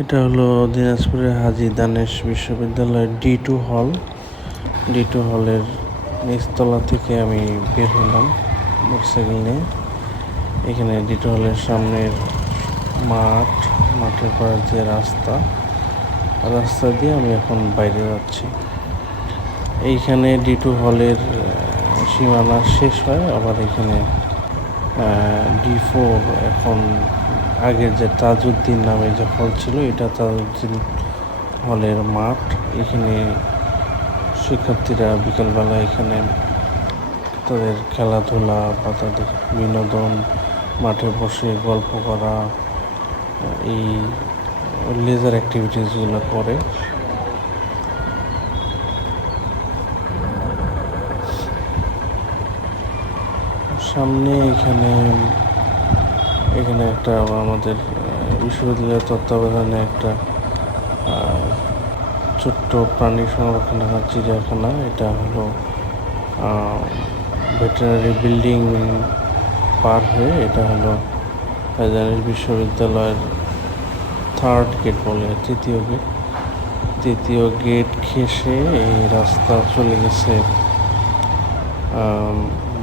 এটা হলো দিনাজপুরের হাজি দানেশ বিশ্ববিদ্যালয়ের D two hall. D two হলের নিচতলা থেকে আমি বের হলাম মোটরসাইকেল নিয়ে। এখানে ডি টু হলের সামনের মাঠ, মাঠের পাড়ে যে রাস্তা রাস্তা দিয়ে আমি এখন বাইরে যাচ্ছি। এইখানে ডি টু হলের সীমানা শেষ হয়, আবার এখানে ডি ফোর এখন আগের যে তাজউদ্দিন নামে যে হল ছিল, এটা তাজউদ্দিন হলের মাঠ। এখানে শিক্ষার্থীরা বিকালবেলা এখানে তাদের খেলাধুলা বা তাদের বিনোদন, মাঠে বসে গল্প করা, এই লেজার অ্যাক্টিভিটিসগুলো করে। সামনে এখানে এখানে একটা আমাদের বিশ্ববিদ্যালয়ের তত্ত্বাবধানে একটা ছোট্ট প্রাণী সংরক্ষণ সংরক্ষণাগার চিড়িয়াখানা। এটা হলো ভেটেরিনারি বিল্ডিং পার হয়ে এটা হলো রাজধানী বিশ্ববিদ্যালয়ের থার্ড গেট বলে, তৃতীয় গেট। তৃতীয় গেট ঘেসে এই রাস্তা চলে গেছে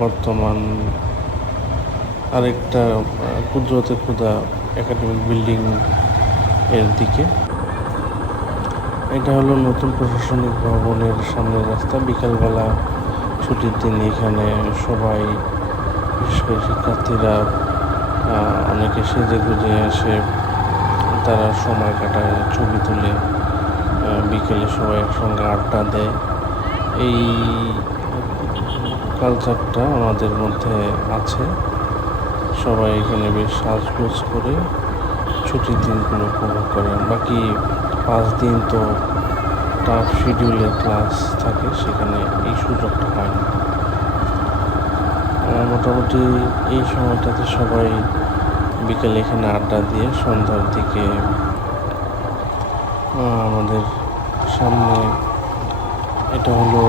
বর্তমান আরেকটা কুদরতে খুদা একাডেমিক বিল্ডিং এর দিকে। এটা হলো নতুন প্রশাসনিক ভবনের সামনের রাস্তা। বিকালবেলা ছুটির দিন এখানে সবাই, বিশেষ করে শিক্ষার্থীরা অনেকে সেজে গুজে এসে তারা সময় কাটায়, ছবি তুলে বিকেলে সবাই একসঙ্গে আড্ডা দেয়। এই কালচারটা আমাদের মধ্যে আছে। সবাই এখানে বেশ সাজগোজ করে ছুটির দিনগুলো উপভোগ করেন। বাকি পাঁচ দিন তো টাফ শিডিউলের ক্লাস থাকে, সেখানে এই সুযোগটা হয় না। মোটামুটি এই সময়টাতে সবাই বিকেলে এখানে আড্ডা দিয়ে সন্ধ্যার দিকে আমাদের সামনে এটা হলো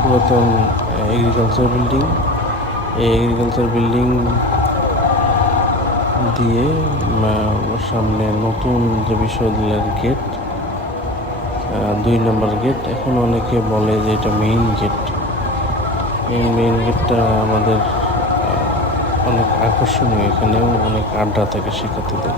পুরাতন এগ্রিকালচার বিল্ডিং এই এগ্রিকালচার বিল্ডিং দিয়ে সামনে নতুন যে বিশ্ববিদ্যালয়ের গেট দুই নম্বর গেট এখন অনেকে বলে যে এটা মেইন গেট এই মেইন গেটটা আমাদের অনেক আকর্ষণীয় এখানেও অনেক আড্ডা থাকে শিক্ষার্থীদের।